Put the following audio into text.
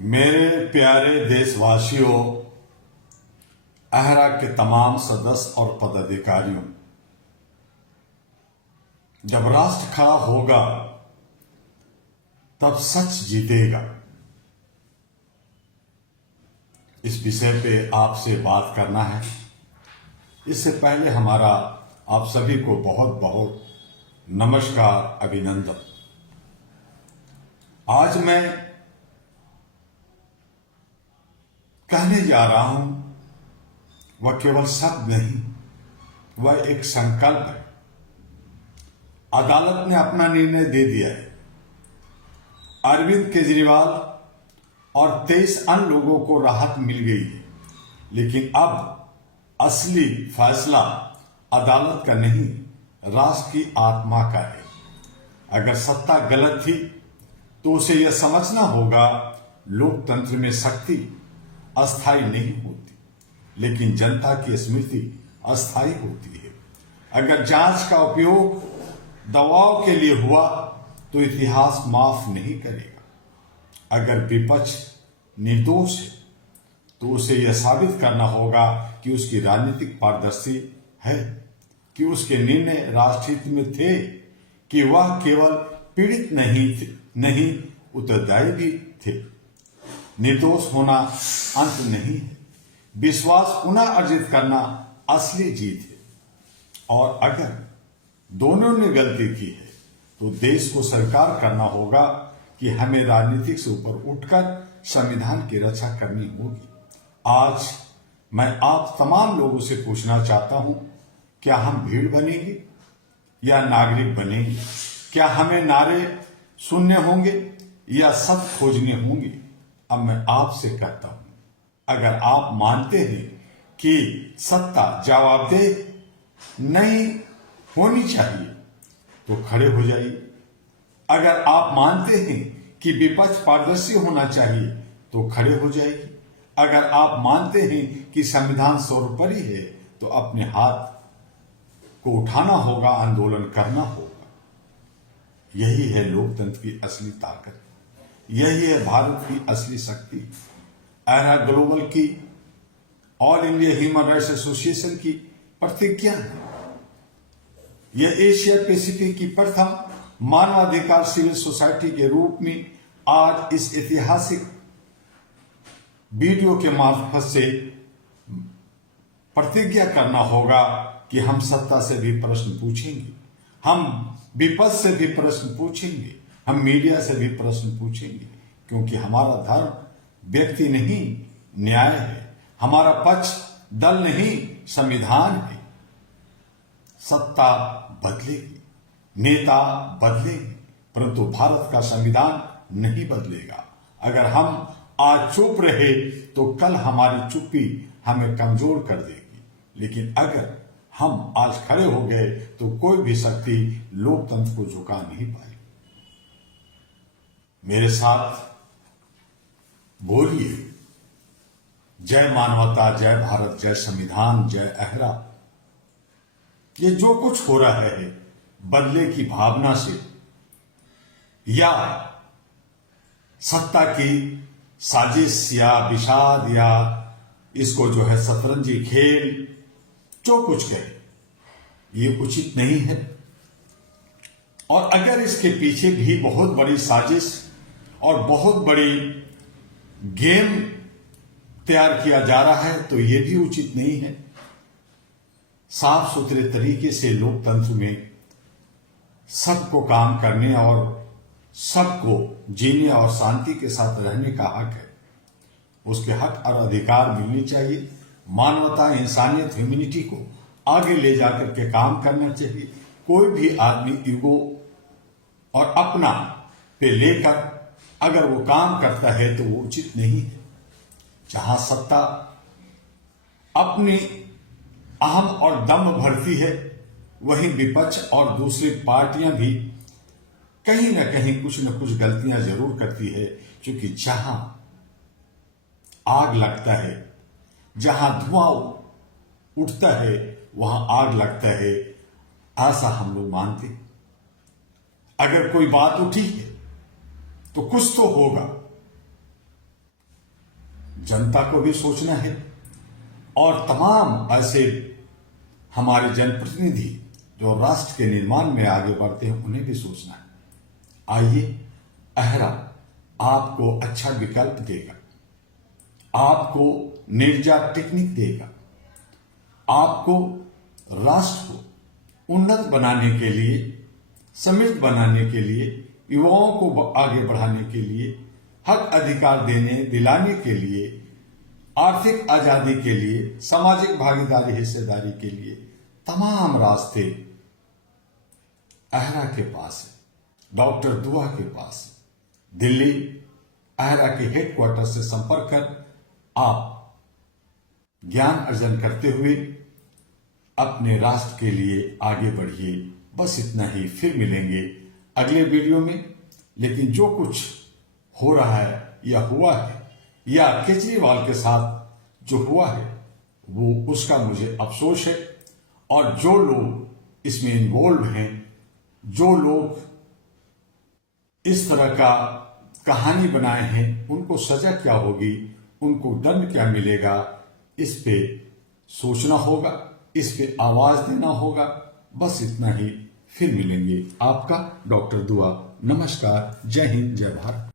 मेरे प्यारे देशवासियों, अहरा के तमाम सदस्य और पदाधिकारियों, जब राष्ट्र खड़ा होगा तब सच जीतेगा। इस विषय पे आपसे बात करना है। इससे पहले हमारा आप सभी को बहुत बहुत नमस्कार, अभिनंदन। आज मैं कहने जा रहा हूं, वह केवल शब्द नहीं, वह एक संकल्प है। अदालत ने अपना निर्णय दे दिया है। अरविंद केजरीवाल और 23 अन्य लोगों को राहत मिल गई है, लेकिन अब असली फैसला अदालत का नहीं, राष्ट्र की आत्मा का है। अगर सत्ता गलत थी तो उसे यह समझना होगा, लोकतंत्र में शक्ति अस्थायी नहीं होती, लेकिन जनता की स्मृति अस्थायी होती है। अगर जांच का उपयोग दबाव के लिए हुआ तो इतिहास माफ नहीं करेगा। अगर विपक्ष निर्दोष है तो उसे यह साबित करना होगा कि उसकी राजनीतिक पारदर्शी है, कि उसके निर्णय राष्ट्रहित में थे, कि वह केवल पीड़ित नहीं उत्तरदायी भी थे। निर्दोष होना अंत नहीं है, विश्वास पुनः अर्जित करना असली जीत है। और अगर दोनों ने गलती की है तो देश को स्वीकार करना होगा कि हमें राजनीतिक से ऊपर उठकर संविधान की रक्षा करनी होगी। आज मैं आप तमाम लोगों से पूछना चाहता हूं, क्या हम भीड़ बनेंगे या नागरिक बनेंगे? क्या हमें नारे सुनने होंगे या सत्य खोजने होंगे? अब मैं आपसे कहता हूं, अगर आप मानते हैं कि सत्ता जवाबदेह नहीं होनी चाहिए तो खड़े हो जाइए। अगर आप मानते हैं कि विपक्ष पारदर्शी होना चाहिए तो खड़े हो जाइए। अगर आप मानते हैं कि संविधान सर्वोपरि है तो अपने हाथ को उठाना होगा, आंदोलन करना होगा। यही है लोकतंत्र की असली ताकत, यही है भारत की असली शक्ति। अहरा ग्लोबल की, all India human rights association की प्रतिज्ञा है। यह एशिया पैसिफिक की प्रथम मानवाधिकार सिविल सोसाइटी के रूप में आज इस ऐतिहासिक वीडियो के मार्फत से प्रतिज्ञा करना होगा कि हम सत्ता से भी प्रश्न पूछेंगे, हम विपक्ष से भी प्रश्न पूछेंगे, हम मीडिया से भी प्रश्न पूछेंगे, क्योंकि हमारा धर्म व्यक्ति नहीं न्याय है, हमारा पक्ष दल नहीं संविधान है। सत्ता बदलेगी, नेता बदलेंगे, परंतु भारत का संविधान नहीं बदलेगा। अगर हम आज चुप रहे तो कल हमारी चुप्पी हमें कमजोर कर देगी, लेकिन अगर हम आज खड़े हो गए तो कोई भी शक्ति लोकतंत्र को झुका नहीं पाएगी। मेरे साथ बोलिए, जय मानवता, जय भारत, जय संविधान, जय अहरा। ये जो कुछ हो रहा है बदले की भावना से या सत्ता की साजिश या विषाद या इसको जो है शतरंजी खेल, जो कुछ कहे, ये उचित नहीं है। और अगर इसके पीछे भी बहुत बड़ी साजिश और बहुत बड़ी गेम तैयार किया जा रहा है तो ये भी उचित नहीं है। साफ सुथरे तरीके से लोकतंत्र में सबको काम करने और सबको जीने और शांति के साथ रहने का हक है। उसके हक और अधिकार मिलने चाहिए। मानवता, इंसानियत, ह्यूमैनिटी को आगे ले जाकर के काम करना चाहिए। कोई भी आदमी ईगो और अपना पे लेकर अगर वो काम करता है तो वो उचित नहीं है। जहां सत्ता अपनी अहम और दम भरती है, वहीं विपक्ष और दूसरी पार्टियां भी कहीं ना कहीं कुछ न कुछ गलतियां जरूर करती है, क्योंकि जहां आग लगता है, जहां धुआं उठता है, वहां आग लगता है, ऐसा हम लोग मानते हैं। अगर कोई बात उठी है तो कुछ तो होगा। जनता को भी सोचना है और तमाम ऐसे हमारे जनप्रतिनिधि जो राष्ट्र के निर्माण में आगे बढ़ते हैं उन्हें भी सोचना है। आइए, अहरा आपको अच्छा विकल्प देगा, आपको निर्जा टेक्निक देगा, आपको राष्ट्र को उन्नत बनाने के लिए, समृद्ध बनाने के लिए, युवाओं को आगे बढ़ाने के लिए, हक अधिकार दिलाने के लिए, आर्थिक आजादी के लिए, सामाजिक भागीदारी हिस्सेदारी के लिए तमाम रास्ते अहरा के पास है, डॉक्टर दुआ के पास है। दिल्ली अहरा के हेडक्वार्टर से संपर्क कर आप ज्ञान अर्जन करते हुए अपने राष्ट्र के लिए आगे बढ़िए। बस इतना ही, फिर मिलेंगे अगले वीडियो में। लेकिन जो कुछ हो रहा है या हुआ है या केजरीवाल के साथ जो हुआ है वो उसका मुझे अफसोस है, और जो लोग इसमें इन्वॉल्व हैं, जो लोग इस तरह का कहानी बनाए हैं, उनको सजा क्या होगी, उनको दंड क्या मिलेगा, इस पे सोचना होगा, इस पे आवाज देना होगा। बस इतना ही, फिर मिलेंगे। आपका डॉक्टर दुआ। नमस्कार, जय हिंद, जय भारत।